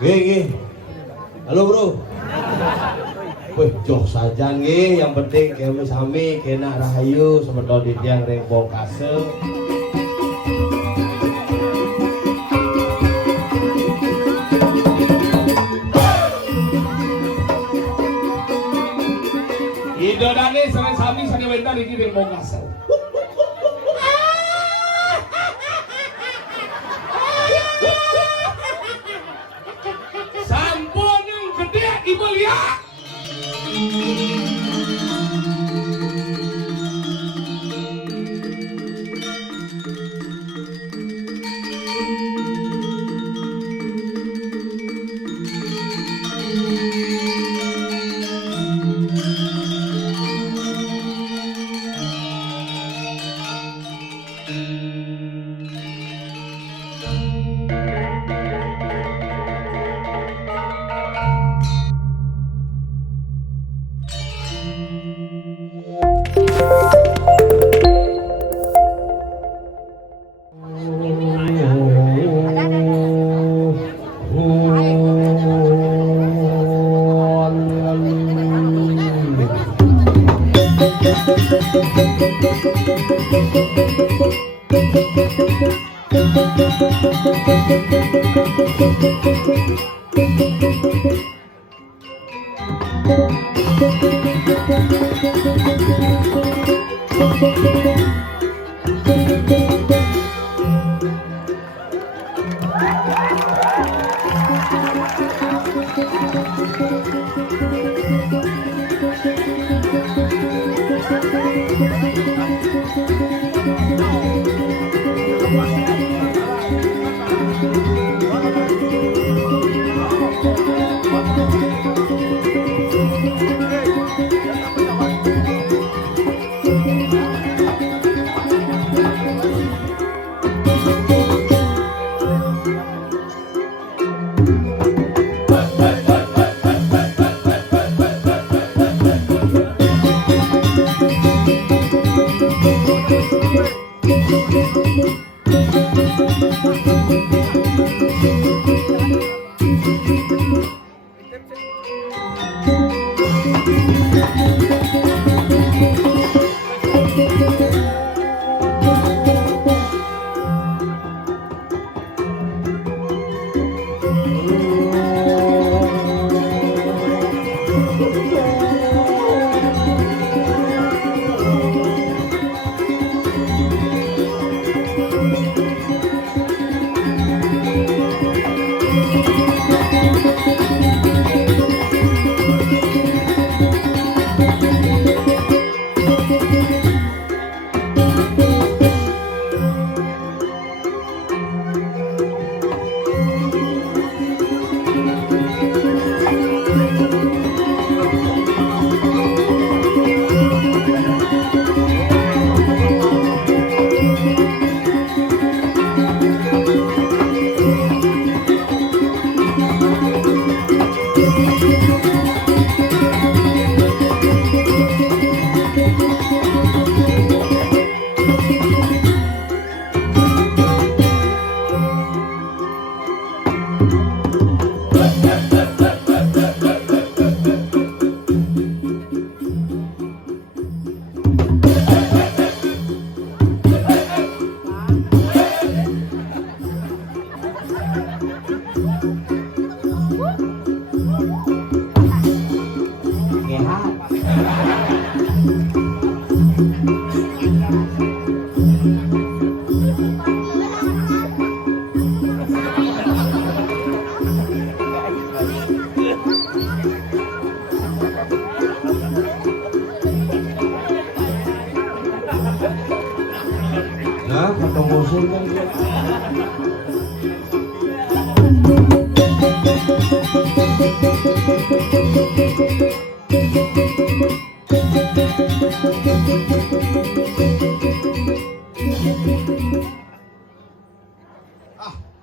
Nggih. Halo, Bro. Wih, joh saja nggih, yang penting kami sami kena rahayu semedo yang reng Bongkase. Idodane sami sani wentar iki reng Bongkase. Sampun yang gede Ibu lihat.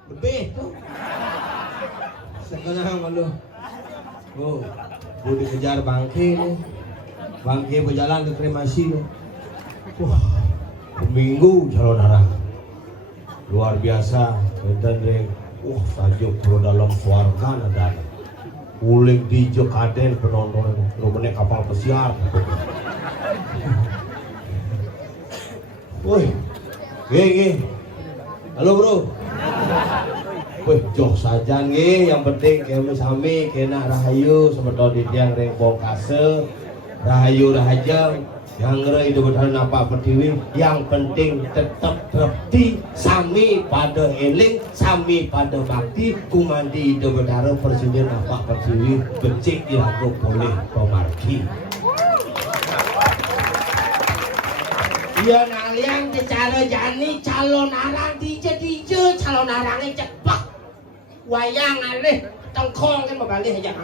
Lebih tuh. Sekarang malu. Oh, gue dikejar bangke nih. Bangke berjalan ke kremasi nih. Wah, minggu calon arah. Luar biasa. Dan sajuk pro dalam suarga Uling di Jekaden penonton rumahnya kapal pesiar. Woi, ge. Halo bro. Wih, joh saja nggih, yang penting kami sami kena rahayu semeton didiang reng bongkase, rahayu rahajeng, yang ngere itu betul napa pertiwi, yang penting tetap terti, sami pada eling, sami pada bakti, kumandi itu betul presiden apa pertiwi, becik dilaku boleh pemarki. Iya naliang cara jani calon arang dije calon arangnya cepat. Wayangan deh, tengkong kan balik aja.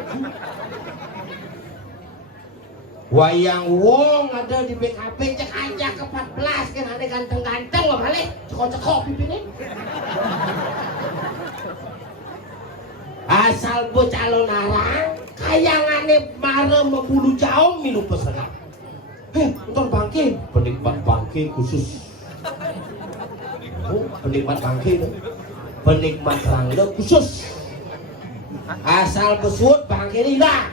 Wayang wong ada di BKP cek aja ke 14 kan ada ganteng-ganteng balik cekok-cekok pipinya. Asal bu calon arang, kayangannya marah membulu jauh minum pesanan. Nonton bangke, penikmat bangke khusus. Penikmat bangke tuh. Penikmat rangga khusus. Asal besut bangke hilang.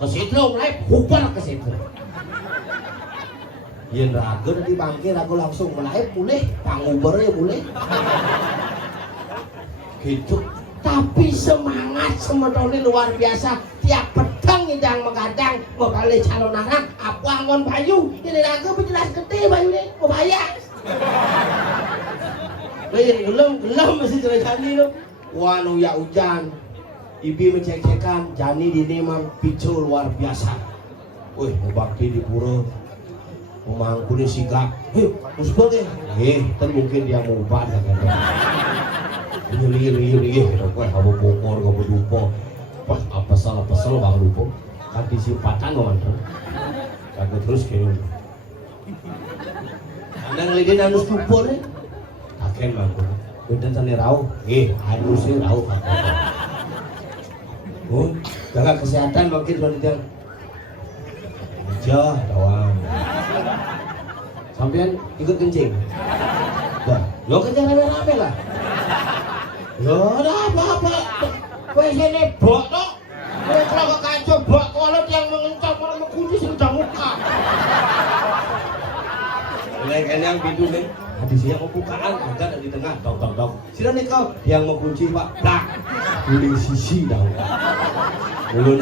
Kesidro mulai hubal kesidro. Yen raga di bangke raga langsung mulai boleh, pangubernya boleh. Gitu. Tapi semangat semetone luar biasa. Tiap pedang ngidang megadang bakal calon arang apa angon bayu. Ini raga berjelas gede bayu nih, mau bayar. Gelem masih Jani lo. Wanu ya hujan. Ibi mencek-cekan Jani di Neman picu luar biasa. Wih, bakti di pura. Memangkuni sigap. Musbel deh. Kan mungkin dia mau ubah kan. Ini kamu bokor, kamu lupa. Pas apa salah pesel bang lupa. Kan disipatan mantan. Kagak terus kayak. Anda ngelidin anus lupa nih. Akhirnya mantan. Udah tanya rau, harusnya rau kan. Jaga kesehatan makin wanita. Jah, tawang. Sampean ikut kencing. Dah, lo kejar rame-rame lah. Lo ada apa-apa. Wes ini bok tok. Wes kalau kacau bok kalau yang mengencang malah mengunci sudah muka. Lain yang pintu nih. Hadisnya mau bukaan, ada di tengah, dong. Sila nih kau yang mau kunci pak, dah, guling sisi dah. Belum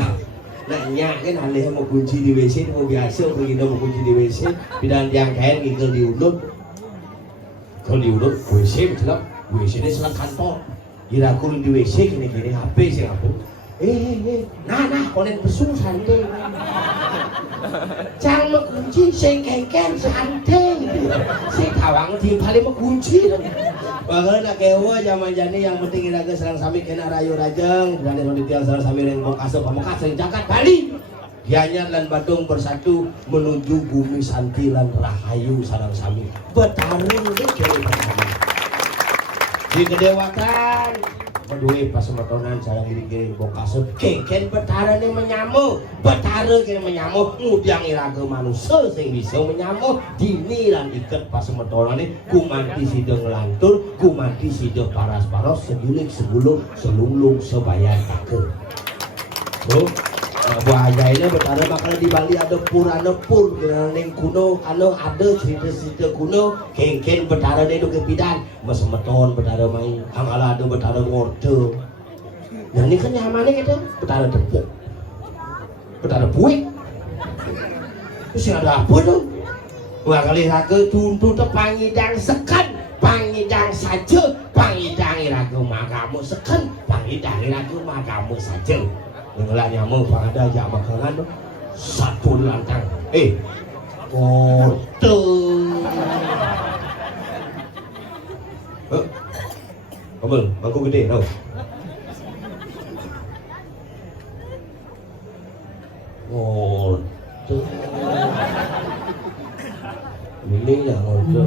nanya kan ada yang mau kunci di WC, mau biasa pergi mau kunci di WC, bidan yang kain ngikut diudut, kalau diudut WC betul, WC ini selang kantor, kira kuling di WC kini HP sih aku. Nah, konen pesung santai. Jangan mengunci, sing kengken santai. Sing tawang di paling mengunci. Bahkan nak kewa zaman jani yang penting kita serang sami kena rayu rajeng dan yang serang sami rengkong kasep pamokas sing jagat Bali. Gianyar lan Badung bersatu menuju bumi santi lan rahayu sarang sami. Betarung di kedewakan. Peduli pas semetonan sarang gini bokasep kengken betara nih menyamuk betara kini menyamuk ngudang iraga manusia sing bisa menyamuk dini lan iket pas semetonan nih kumanti sideng lantur kumanti sideng paras-paros sejulik sebulung selunglung sebayan take bahaya ini betara makanya di Bali ada purana pur neng kuno anu ada cerita-cerita kuno kengken betara ini ke pidan mas meton betara main angala ada betara ngorde yang ini kan nyamannya gitu betara tepuk betara buik terus ada apa dong wah kali raga tuntut pangidang sekan pangidang saja pangidang iraga makamu sekan pangidang iraga makamu saja ngelah nyamuk pada ajak makanan satu lantang kode kabel bangku gede tau kode ini lah kode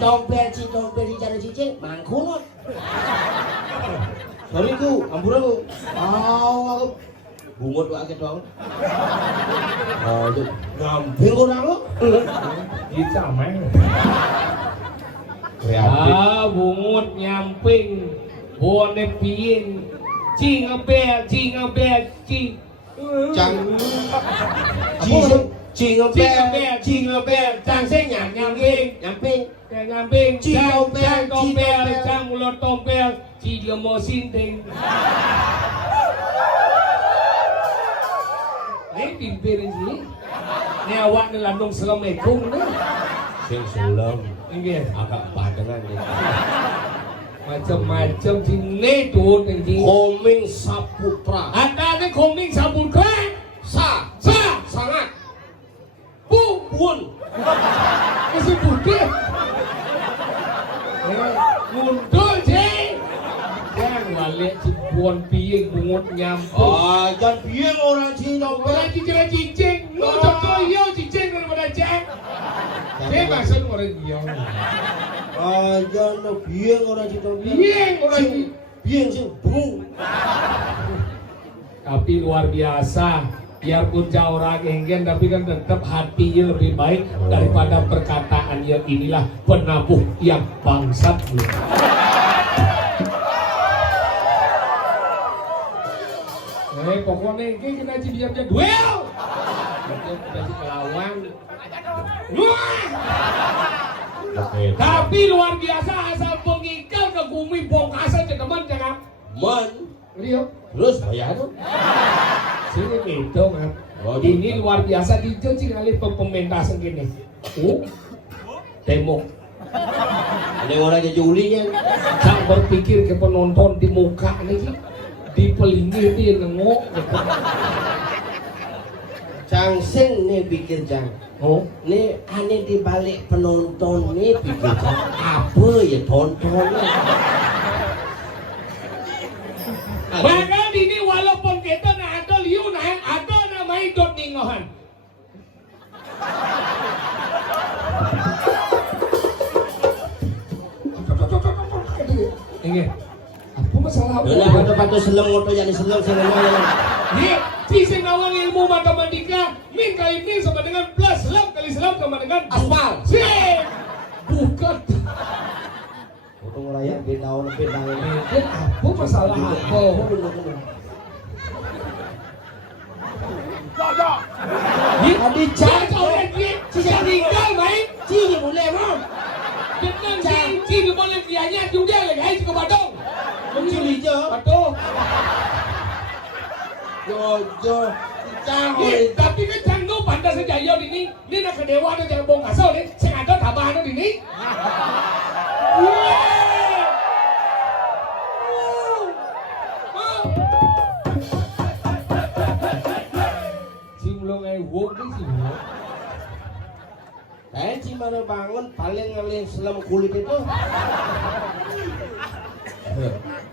dompet di cara cicing mangkunut. Sorry ku, ampun aku. Aku bungut wae doang. Itu ngamping orang lo. Kita main. Kreatif. Bungut nyamping, bone piin, cing ngabel, cing. Cang. Cing ngabel, cang sing nyamping. Cang mulut tompel, cing lemo sinting. Ini pimpirin sini. Ini awak ni landung selam ekung ni. Sing sulam. Ini Agak padangan ni. macam-macam sini tuh tinggi. Koming Saputra. Ada ni koming saputra. Sangat. Pun. Masih putih. Mundur je. Jangan balik cipuan piing bungut nyampur. Jangan biang orang Cina. Orang cicing. Lu contoh yo cicing daripada ceng. Saya maksud orang dia. Jangan biang orang Cina. Biang sih bung. Tapi luar biasa. Biarpun jauh orang enggen, tapi kan tetap hatinya lebih baik daripada perkataannya. Inilah penabuh yang bangsat. Pokoknya ini kita diam-diam duel. Kita kelawan. Tapi luar biasa asal pengikal ke bumi bongkasan teman jangan. Lihat. Terus bayar tu. Sini itu kan. Ini luar biasa dicuci kali pementasan gini. Demo. Ada orang jadi ulinya. Jangan berpikir ke penonton di muka nih. Di pelingir dia nengok. Cang sing nih pikir Cang. Nih aneh di balik penonton nih pikir Cang. Apa ya tontonnya? Bahkan ini walaupun kita nak ada liu naik, ada namanya dot ningohan. Ini apa masalah? Udah patut selang motor jadi selang selang. Ni, sisi nawang ilmu matematika, min kali min sama dengan plus selam kali selam sama dengan Aspal. Bukan. Potong raya bintang ini. Apa masalah apa? Tadi Cang kau lagi sejak tinggal main. Cing boleh mah. Dengan cing boleh dianya juga lagi hai ke Badung. Mencuri je. Badung. Jo. Cang. Tapi kan Cang tu pandai saja yo ini. Ni nak ke dewa tu jangan bongkar so ni. Saya ada tambah tu ini. Simulong ay wog ni simulong. Cimana bangun paling ngalih selam kulit itu.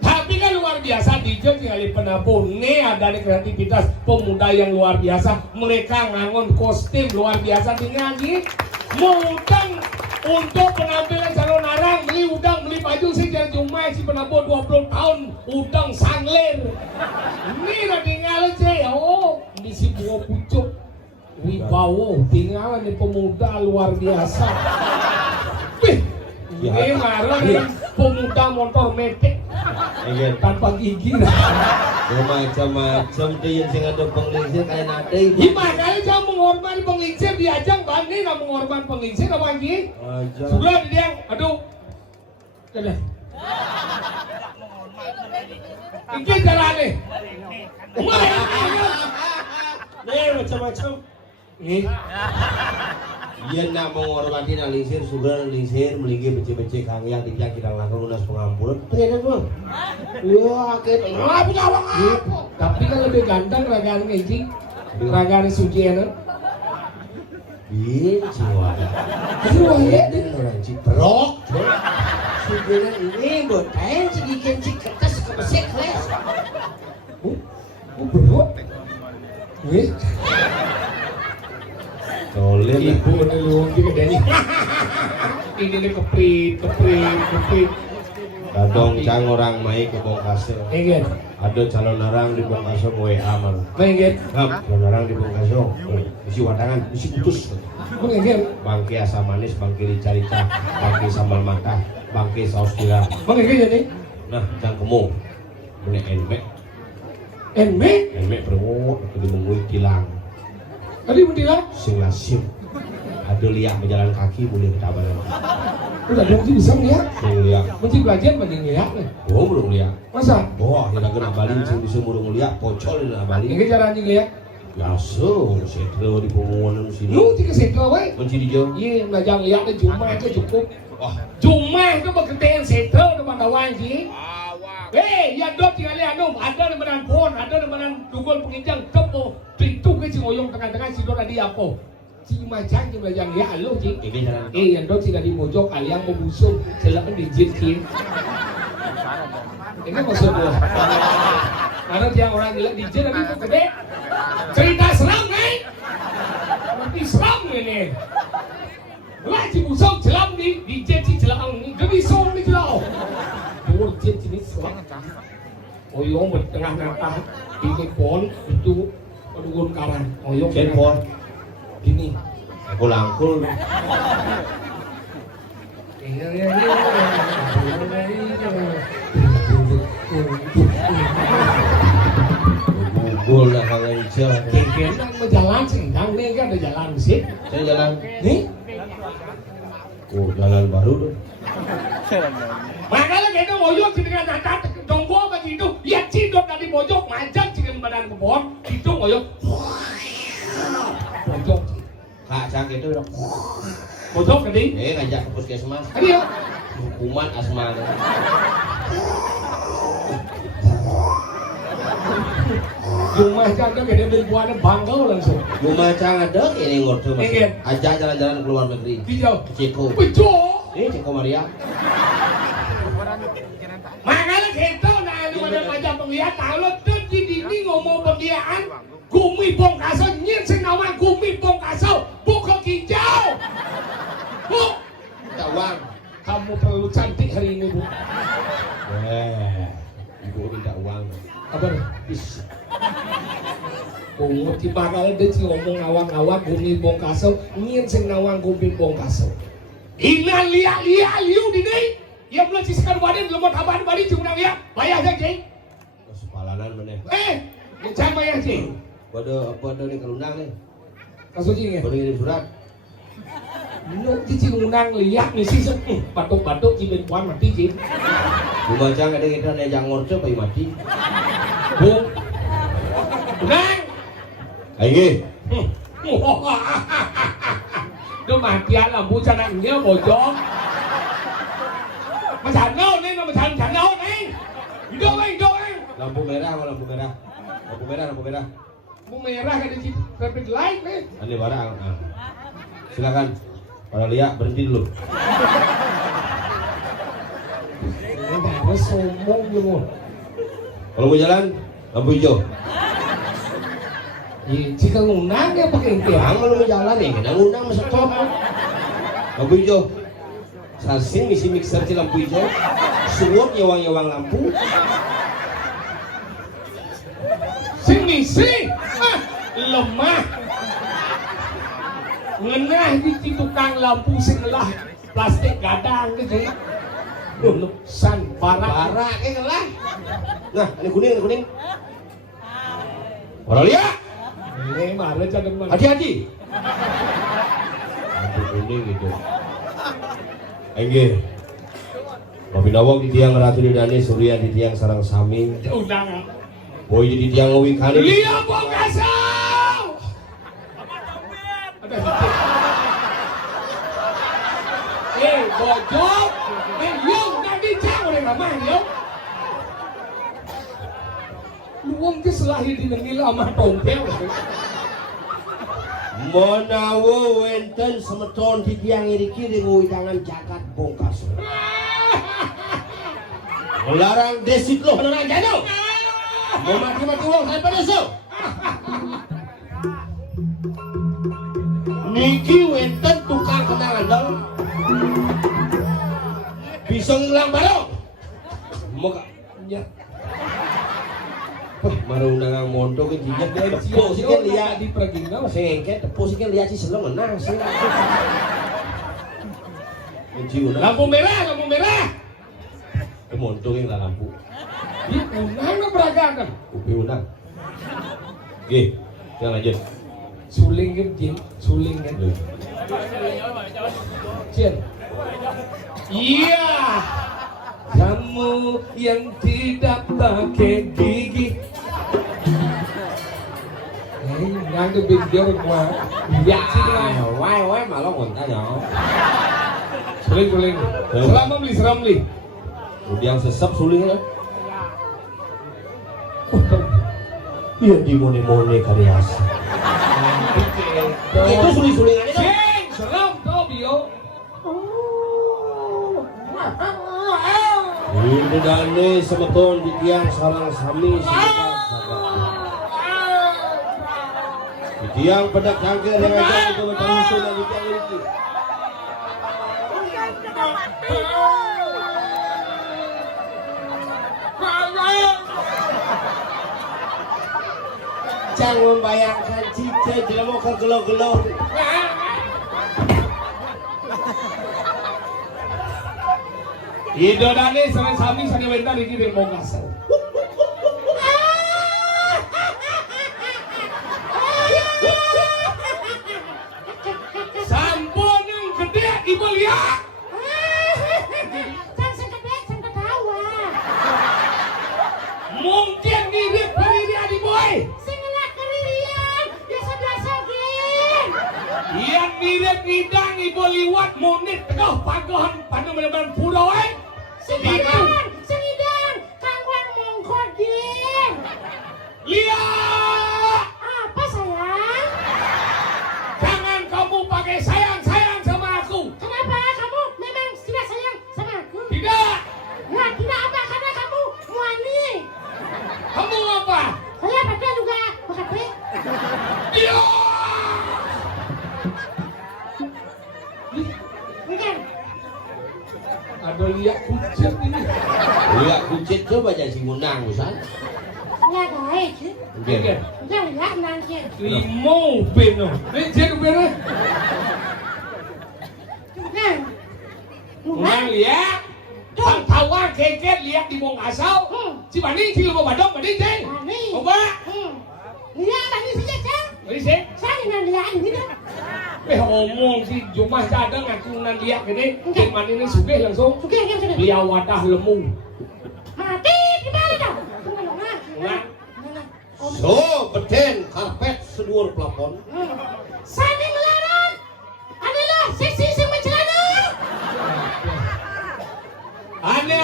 Tapi kan luar biasa DJ kali penabuh. Ini ada kreativitas pemuda yang luar biasa. Mereka ngangon kostum luar biasa dengan ini. Mengutang untuk penampilan calon arang, beli udang, beli baju sejak Jumat si penabuh 20 tahun udang sangler. Ini lah tinggal aja ya. Di si buah pucuk wibawa tinggal nih pemuda luar biasa. Ini marah nih pemuda motor metik tanpa gigi. Macam-macam tu yang sing ada penglingsir kalian ada. Gimana aja menghormati penglingsir diajang bani nak menghormati penglingsir apa lagi? Sudah dia, aduh. Sudah. Ini jalan nih. Nih macam-macam. Ia nak menghormati nalisir, sudah nalisir, melinggi becek-becek kangyang dijak kita lakukan lunas pengampunan. Ternyata tuh. Wah, kita apa ngawang apa? Tapi kan lebih ganteng ragaan ngejing, ragaan Sujiana. Jiwa. Jiwa ya? Orang ciprok. Sujiana ini botain sedikit cik kertas kepesek les. Berot. Wih. Toleh Ibu ini luang juga Dani. Ini keprit. Kadong cang orang mai ke Bongkase. Ingin. Ada calon narang di Bongkase WA malu. Ingin. Calon narang di Bongkase. Isi wadangan, isi putus. Ingin. Bangke asam manis, bangke rica-rica, bangke sambal mata, bangke saus tiram. Ingin jadi. Nah, cang kemu. Mune enmek. Enmek perut, itu dimungui tilang. Tadi butilah. Sing lasim. Ada liak berjalan kaki boleh ke tabanan. Udah dong bisa lihat. Sing liak. Mesti belajar banyak lihat nih. Oh, belum liak. Masa? Oh, kita kena balik sing bisa murung liak, pocol na balik. Ini cara anjing lihat. Biasa, setro di pengumuman sini. Lu tiga seto wae. Kunci di jauh. Iya, belajar lihat itu cuma itu cukup. Wah, Cuma itu berketean seto itu pada wangi. Ya dot tinggal lihat dong. Ada di menan pohon, ada di menan dugol penginjang kepo. Itu ke si ngoyong tengah-tengah si dot tadi apa? Si macam si belajar lihat lu sih. ini jalan. Yang dot tinggal di mojok kalian membusuk, silakan dijit sih. Ini maksud gua. Karena tiang orang gila dijit tapi kok gede. Cerita seram nih. Tapi seram ini. Lah si busuk seram di dijit si seram ini. Gede song di jelau. Dua dijit ini seram. Oyong bertengah nata di pohon itu pedugun karang. Oyong Handphone. Ini. Aku langkul. Gugul lah kangen cia. Kengkeng berjalan sengkang nih kan ada jalan sih. Saya jalan. Nih. Oh, jalan baru tuh. Makanya kita ngoyok sih dengan cacat donggo begitu. Ya cidok dari pojok majak dengan badan ke pohon itu ngoyok. Pojok. Kak cang itu dong. Pojok tadi. Ngajak ke puskesmas. Tadi ya. Hukuman asma. Rumah jaga gede berbuahnya bangga langsung. Rumah cang ada ini ngordo mas. Ingin. Ajak jalan-jalan ke luar negeri. Hijau. Ceko. Pojok. Ini Ceko Maria. Makanya kita nah di mana macam penglihat kalau tuh di dini ngomong penglihat gumi bongkaso nyet senawan gumi bongkaso buka hijau. Bu, Tawang. kamu terlalu cantik hari ini bu. Ibu minta uang. Apa nih? Bis. Oh, di bakal dia ngomong awang-awang gumi bongkaso nyet senawan gumi bongkaso. Ina lihat liu di nih. Ya belum siskan badan lemot haban badi cuma lihat bayar aja cing. Sepalanan mana? Jangan bayar cing. Pada nih kelundang nih. Kasus cing ya. Pada ngirim surat. Lu cing undang lihat nih sih batuk-batuk cibin puan mati cing. Rumah cang ada kita nejang ngorce bayi mati. Bu. Undang. Ayo. Nó matian lampu canangnya bojong. Macam nih, macam nih. Hidup. Lampu merah apa lampu merah? Lampu merah. Lampu merah kan di traffic light nih. Ini barang. Silakan. Kalau lihat berhenti dulu. Ini sombong dulu. Kalau mau jalan lampu hijau. Jika ngundang ya pakai itu. Yang mau jalan nih, kita ngundang masa top. Lampu hijau. Salsing misi mixer di lampu hijau. Suwot nyawang lampu. Sing misi, lemah. Ngenah di tukang lampu sing lah plastik gadang gitu. Lulusan barak lah. Nah, ini kuning. Kalau lihat. Ini malah jangan malah. Hati-hati. Lampu kuning gitu. Enggak. Babi nawang di tiang Ratu Didane, Surya di tiang Sarang Sami. Undangan. Boy di tiang Ngowing Kali. Lihat bongkasau. Ada sedikit. Bojok. Yung nanti cang oleh nama yung. Luwang ke selahi di nengil sama tompel. Menawa wenten semeton di tiang iri kiri nguidangan jagat bongkas. Melarang desit loh menerang jatuh. Mau mati-mati wong saya pada so. Niki wenten tukang kenangan dong. Bisa ngilang barong. Muka Ya. marung nangang mondo ke jijak dia tepo sih kan lihat di pergi enggak masih ngengket tepo sih kan lihat sih seneng menang sih. Menjiuna. Lampu merah, lampu merah. Mondo yang lah lampu. Ih, unang beragam. Upi unang. Oke, yang lanjut. Suling kan, Jin. Suling kan. Cien. Iya. Kamu yang tidak pakai gigi. Ngang cái bình vô qua. Dạ sih lah. Wai malah ngonta nyong. Suling. Selama beli seram beli. Udah sesep sulingnya. Iya di mone karyasa. Itu suling-sulingannya kan? Ceng, seram tau bio. Ini dane semeton di tiang sarang sami di tiang pedak cangkir yang aja itu bertarusun di tiang ini. Jangan membayangkan cita tidak mau ke gelo-gelo. Ido dane sarang sami sani bentar iki di Mongkasau. Sampun yang gede ibu lihat. Sang gede, sang ketawa. Mungkin mirip diri di boy. Sing ngelak keririan, biasa-biasa geng. Yang mirip nidang ibu liwat munit teguh pagohan panu meneban pulau Sing idang, kangwang mongkot geng. Lihat. Apa sayang? Jangan kamu pakai sayang sama aku. Kenapa kamu memang tidak sayang sama aku? Tidak. Nah, tidak apa karena kamu wani. Kamu apa? Saya pakai juga pakai. Dia. Bukan. Ada lihat kucing ini. Lihat kucit coba jadi si munang usan. Nggak baik sih. Oke. Jangan nanti. Limo beno. Lecet beno. Nah, Nang lihat. Tang tawang keket lihat di Mongkasau. Si Bani si Lupa Badong Bani ceng. Bani. Coba. Lihat tadi saja ceng. Bani ceng. Saya nggak lihat ini dah. Ngomong si Jumah cadang aku nan lihat gini. Cuman ini sugih langsung. Oke, sudah. Beliau wadah lemu. Mati di mana dah? Nggak. So, beten karpet seluruh plafon. Sani melarang adalah seksi yang mencelana. Ane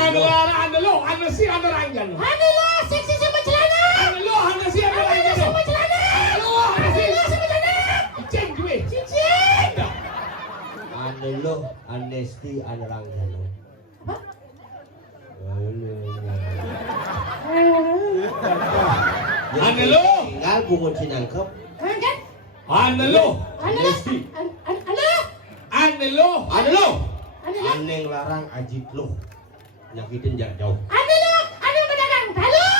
lo, ane si ane ranjan. Adalah seksi yang mencelana. Ane lo, ane si ane ranjan. Yang mencelana. Adalah si mencelana. Ceng gue. Cincin. Ane lo, anesti, ane rangjano. Apa? Ane lo. Tinggal bungun sinangkep. Kan? Ane lo. Anesti. Ane lo. Ane lo. Adalah. Ane larang ajit lo. Nyakitin jarak jauh. Adalah. Ada pedagang talu.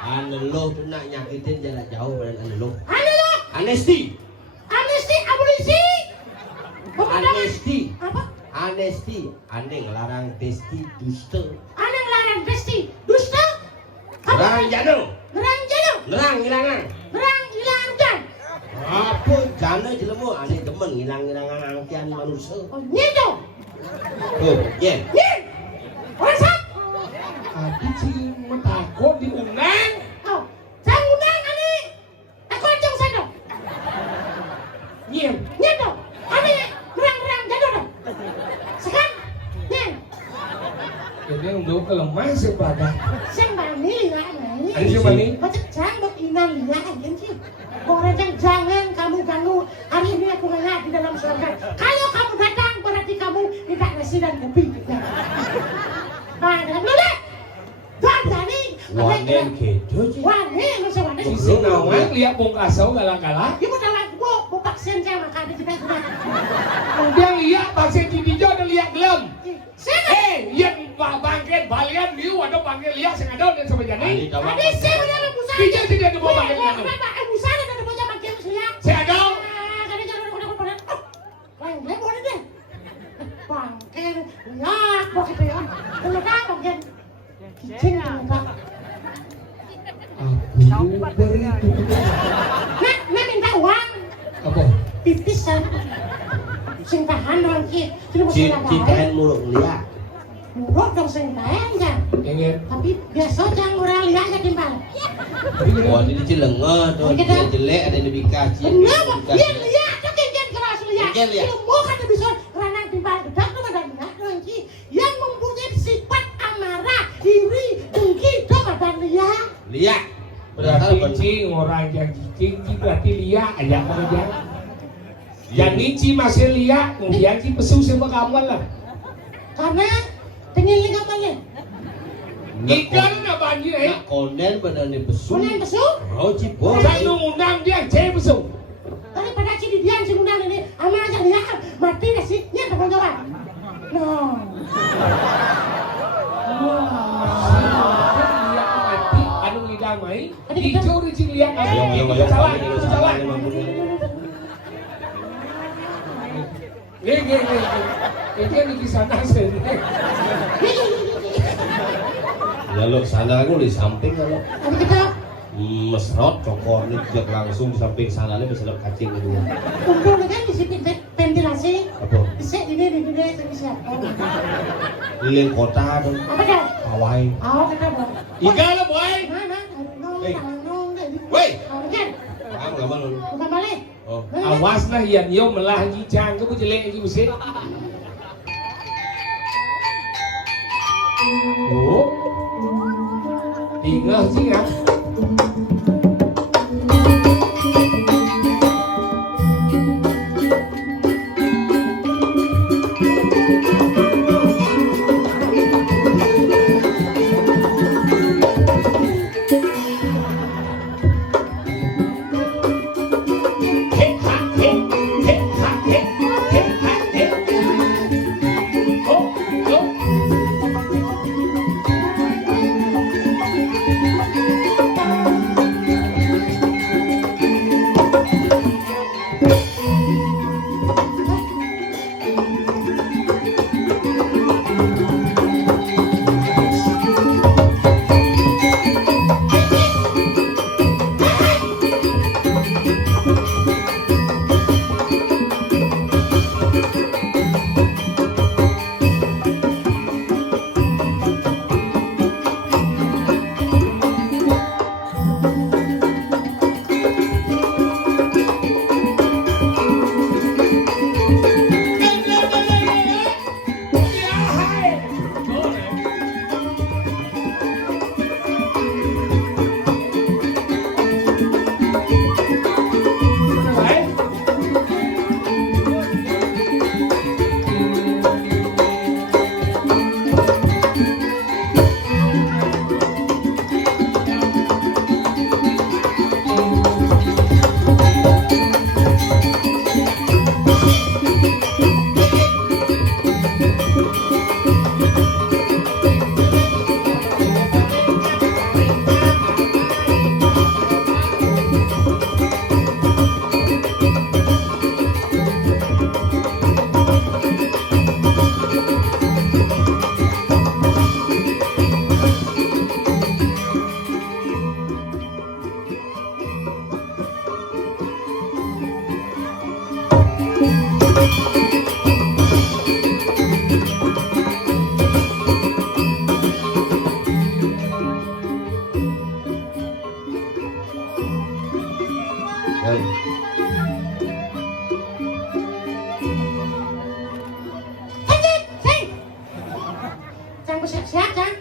Ane lo tuh nak nyakitin jarak jauh dan ane lo. Adalah. Anesti. Amnesti abolisi. Anesti. Apa? Anesti. Ane ngelarang testi dusta. Anak larang besti. Dusta. Larang jano. Nerang jano. Nerang ngilangan. Nerang hilang jan. Apa jana jelemu ane demen ngilang-ngilangan angkian manusia. Oh, nyedo. Oh, yen. Nih. Wasak. Tapi si takut diundang. Oh, saya undang ani. Aku ancang sana. Nyiem. Nyedo. Ani nerang jano dong. Sekarang. Nih. Jadi untuk kelemah sepada. Sang bani lah nih. Ada siapa nih? Macam jangan inan lihat aja sih. Orang jangan kamu ganggu. Hari ini aku lihat di dalam surga. Kalau kamu datang berarti kamu minta nasi dan kopi. Nah, dalam dulu deh. Dan tadi. Wanen kedo sih. Wani, masa wani. Si Nawang lihat Mongkasau galak-galak. Ibu dalam gua paksin saya makan di kita. Kemudian liak bahasa Cidijo ada liak gelem. Saya Yang bangkit balian liu ada bangkit liak sing ada dan sama jani. tadi saya udah ada busana. Dijak tidak ada bawa bangkit liak. Kenapa busana ada bocah makin siap? Saya ada. Kali jangan udah. Lain boleh deh. Bangkit liak kok gitu ya. Kenapa bangkit? Cicing kenapa? Aku beri Nah minta uang. apa? Pipisan. Sing tahan orang ki. Citahan muruk liat. Muruk dong sing tahan kan. Ingin. Tapi biasa jangan orang lihatnya timbal. Wah ini cilengan tuh, dia jelek ada di bikas. Kenapa? Dia lihat tuh kian keras lihat. Kian lihat. Ilmu kan bisa ranang timbal gedak tuh ada lihat orang ki yang mempunyai sifat amarah, iri, dengki tuh ada lihat. Liat. Berarti cicing orang yang cicing berarti liak aja aja. Yang nici masih liak, kemudian ci pesu sama kawan lah. Karena tengiling kamarnya. Ikan na banjir Nak konden benar ni pesu. Kuning pesu. Oh cipol. Saya undang dia cewek pesu. Daripada si Didian si undang ini amal aja lihat mati dah sih. Nya tak jawab. No. Anu lidah mai, hijau di sini lihat. Salah. Ini di sana sendiri. Ya lo sana aku di samping kalau Tapi kita mesrot cokor nih jak langsung di samping sana nih bisa kacing gitu. kumpul kan di sini ventilasi. Apa? Bisa ini siapa? Keliling kota tuh. Apa dah? Pawai. Oh kita boy. Ikan lah boy. Mana? Woi. Kan? Kamu gak malu? Bukan balik. Oh. Awas lah yang yo melah jicang ke jelek lagi mesti. Oh. Tinggal sih ya.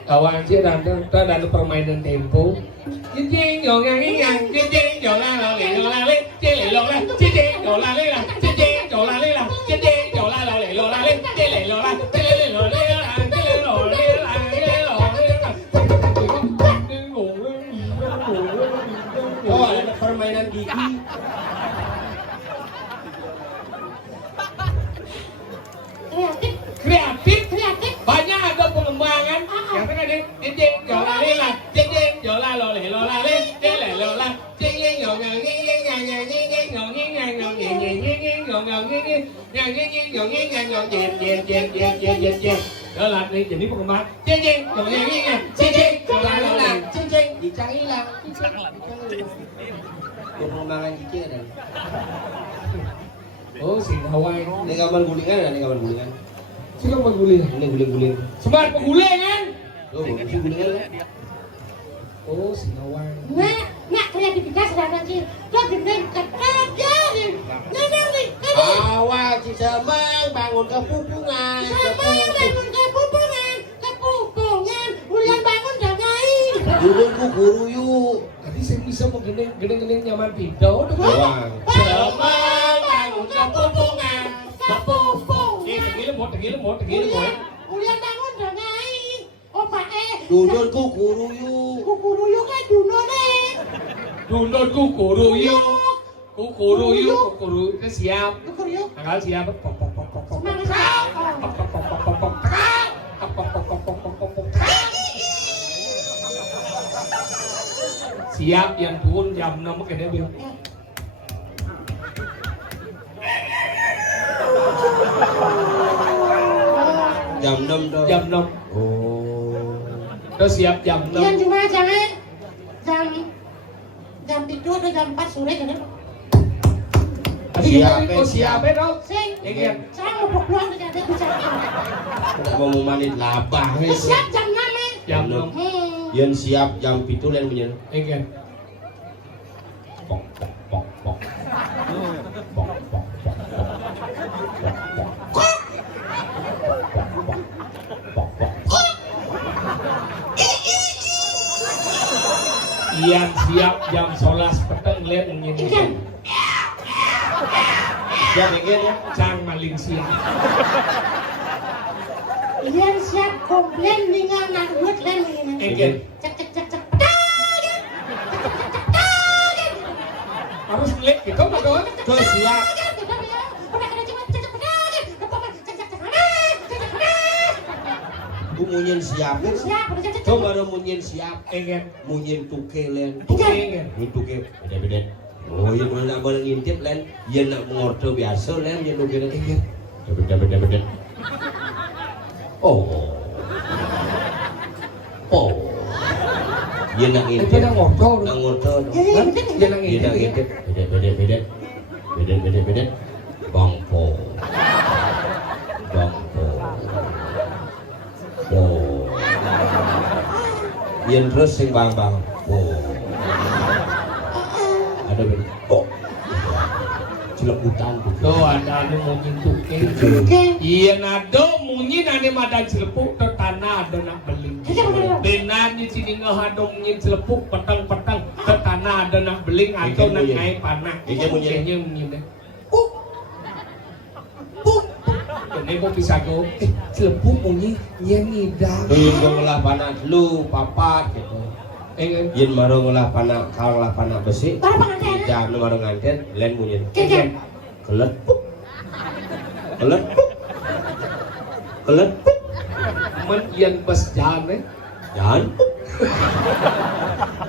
Kawan sih ada permainan tempo. Jeng yo yang jeng yo la la le la le jeng lo la jeng yo la le la jeng yo la le la jeng yo la la le lo la le jeng lo la jeng lo le la jeng lo le la jeng lo le la. Oh ada permainan gigi. jola lela, jeng jeng jola lo le jeng le lola, jeng jeng ngong ngong ngeng ngeng ngong ngong ngeng ngong ngeng ngong ngong ngeng ngeng ngeng ngong ngong ngeng ngeng ngong ngeng ngeng ngong jeng jeng jola nih jadi penggemar jeng jeng ngong ngeng ngeng jeng jeng jola lola jeng jeng dicang hilang Pengembangan cicing ada. oh si Hawaii Ini kapan gulingan ada, ini kapan gulingan. sila pengguling Ini guling-guling. sebar penggulingan Tuh, bagus gulingan kan. oh si Hawaii Nak kreativitas sudah nanti. Lo gendeng kerja nih. Nih. Awal si Semang bangun kepupungan. Sama bangun kepupungan. Ulian bangun jangai. Duluku guru yuk. tadi saya bisa mau gendeng nyaman video Wah. Semang bangun kepupungan Kepupung. Tegil mau Ulian bangun jangai. Oh Pak Duluku guru yuk. Kukuru yuk kan duno nih. Dundun kukuruyuk kukuru itu siap Kukuru yuk. tanggal siap siap yang turun jam 6 cái đấy biểu Jam 6 tuh. jam 6 Oh. nó siap jam 6 Ulian cuma jangan jam 3 atau jam 4 sore kan. tapi kita có siap hết đâu Sing. anh em Saya mau pulang ke jadi bicara. Tidak mau memanit labah Siap jam 6 nih. jam 6 Yen siap jam 7 lain punya. anh em bọc Yang siap jam 11 petang lihat menyanyikan Siap mikir ya. Cang maling siap Ulian siap komplain dengan nak duit lain begini. Egen Cek. harus ngeliat gitu Pak Kawan Tuh siap. Ku munyin siap. Tuh baru munyin siap. Egen Munyin tuke lain. Egen Ini tuke beda-beda. Oh, iya mana nak boleh ngintip lain. Iya nak mengorder biasa lain. Iya tuke lain. Beda-beda. Oh. Iya nak Itu ngintip. udah ngobrol Nak ngorder. Dia nang Iya nak ngintip ngintip. Beda-beda. Bangpo. Oh. Yen terus sing bang. Oh. Ada beda. Oh. Cileputan tuh. Tuh ada anu munyin tuke Iya nado munyin ane madan celepuk ke tanah ada nak beling Benan di sini ngehado munyin celepuk petang-petang ke tanah ada nak beling atau nak naik panah Kayaknya munyin deh Ini kok bisa go celepuk munyin yang ngidang Tuh ngolah panah dulu, papat gitu. Yen maro ngolah panah, kalau ngolah panah besi. Jam maro nganten, lain munyin. Kelet. Men yen pas jalan Jangan.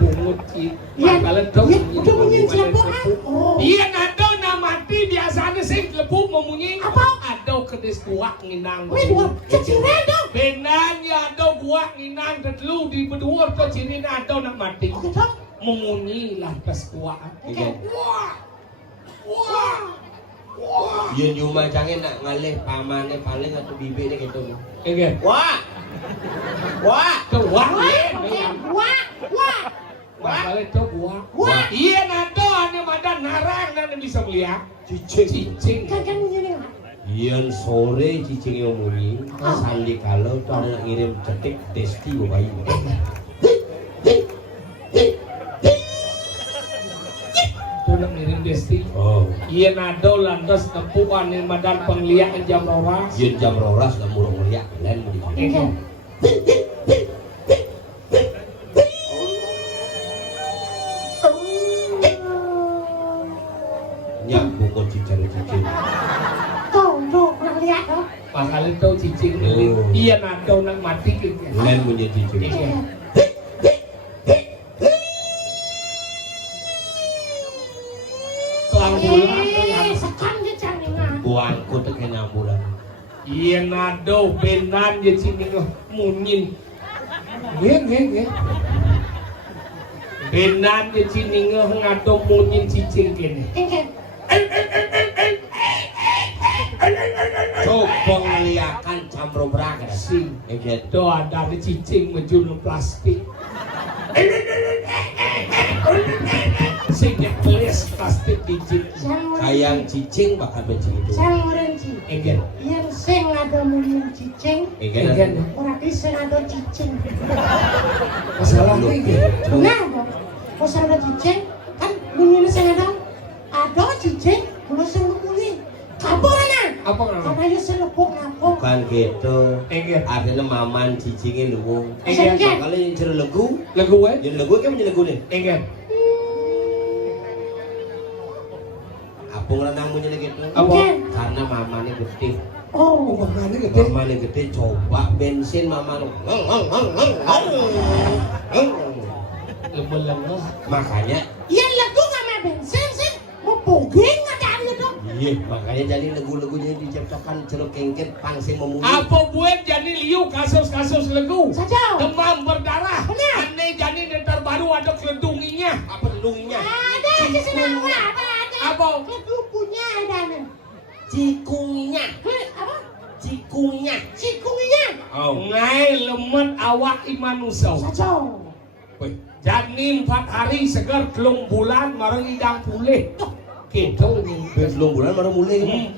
bungut ki makalan tau Itu munyin celepukan. Iya nado na mati biasanya sing lepuk memunyi Apa? Ado kedes kuak nginang Wih, dua ceciren dong. Benan ya ado kuak nginang Tetelu di berdua ke sini ado nak mati Oke, Cok. Memunyi lah pas kuak Iya. Wah Yen cuma canggih nak ngalih pamane paling atau bibirnya gitu. Oke Wah. Kuak Wah. Makalan tau kuak Wah. Iya nado ane madan narang dan bisa melihat Cicing Kan munyin. Yen sore cicing yang munyi, sandi kalau tuh ada ngirim cetik testi bayi. Itu nak ngirim desti Oh. Iya nado lantas tempuan yang madan penglihat jam roras Yen jam roras lah murung meriak lain mau di. Iya. Nyak buku cicing. Tuh, kurang lihat dong. Makalan tau cicing Oh. Iya nado nak mati gitu Lain punya cicing. Iya Guangku teh kena bulan. Iya nado benan ya cing munyin. Nge. Benan ya cing ngado munyin cicing kene. Engke. Coba ngeliakan campur braga Sing. Engke. Do ada di cicing menjunul plastik. Sing nyekelis plastik digit. Sayang cicing bakal becing itu. Sang orange. Enggen. Yang sing ada munyin cicing, Enggen. ora bisa ada cicing. Masalah iki. Nah, pas ada cicing, kan munyin sing ada cicing, kulo sing munyin. Kapurana. Apa kan? Katanya selebuk ngapung. Bukan gitu. Enggen. Artinya maman cicingnya luwung. Enggen. Bakal yang cerita legu. Lagu wae. Yang legu kan menjadi legu nih. Enggen. Apa ngerenang menjadi gitu? Apa? Karena mamanya gede. Oh, Mana gede? Mamanya gede coba bensin mama lu. Lebelengah. Makanya iya lagu sama bensin sih. Mau poging ada itu. iya, makanya jadi lagu-lagunya diciptakan ceruk kengket pangsi memulih. Apa buat jadi liu kasus-kasus lagu? Saja. Demam berdarah. Benar. Aneh jadi yang terbaru ada keledunginya. Apa dungnya? Ada di sana ada. Apa? Lagu punya ada nih. Cikungnya, Apa? cikungnya. Cikungnya. Oh, Ngai lemet awak imanusau. Saja. Jadi 4 hari segar telung bulan marang idang pulih. Gitu nih. belum bulan baru mulai.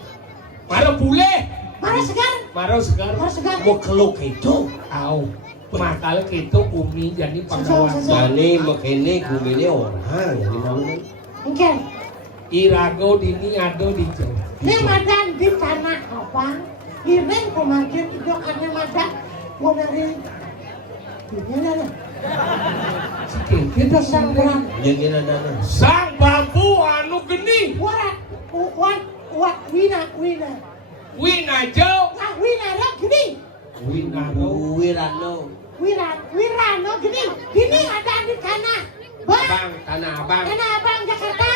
Marang pulih. Mana segar? Marang segar. Mana segar? Mau keluk itu. Au. Makanya gitu bumi jadi pangkawan. Jadi makanya gumine orang jadi malu. Oke. Irago dini ado di jauh. Ini madan di tanah apa? Iring kemarin itu karena madan mau dari ini ada. Kita Sang kurang. Yang ini ada. sang bambu anu geni. Wat wina. Wina jauh. Nah wina rak gini. Winaro. Wirano. Wirano gini. Gini ada di tanah. Abang, tanah abang. Tanah abang Jakarta.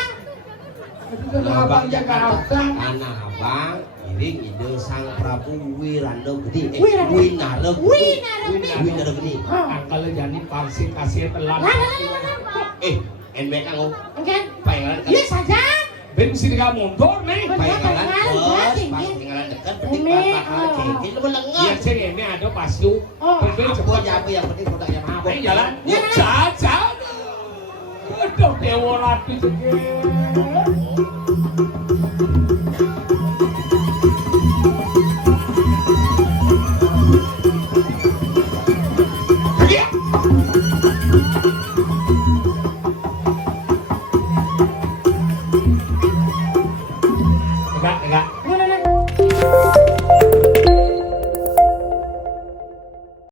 Tanah Abang Jakarta. Tanah abang. Iring ide sang Prabu Wirano gede. Wirano. Winaro. Winaro gede. Winaro gede. Kalau jadi pangsi kasih telan. Lah. Enbek aku. Oke. Payangan kan. Iya saja. Ben mesti dia mundur nih. Payangan bos. Pas Tinggi. tinggalan dekat. Petik Ini, patah. Kekit lu melengah. Iya ceng ini ada pasu. Oh. Ben Apa cepat. aja apa yang penting produknya mabok. Ayo jalan. Ya. Caca. Aduh dewa ratu juga. Iya.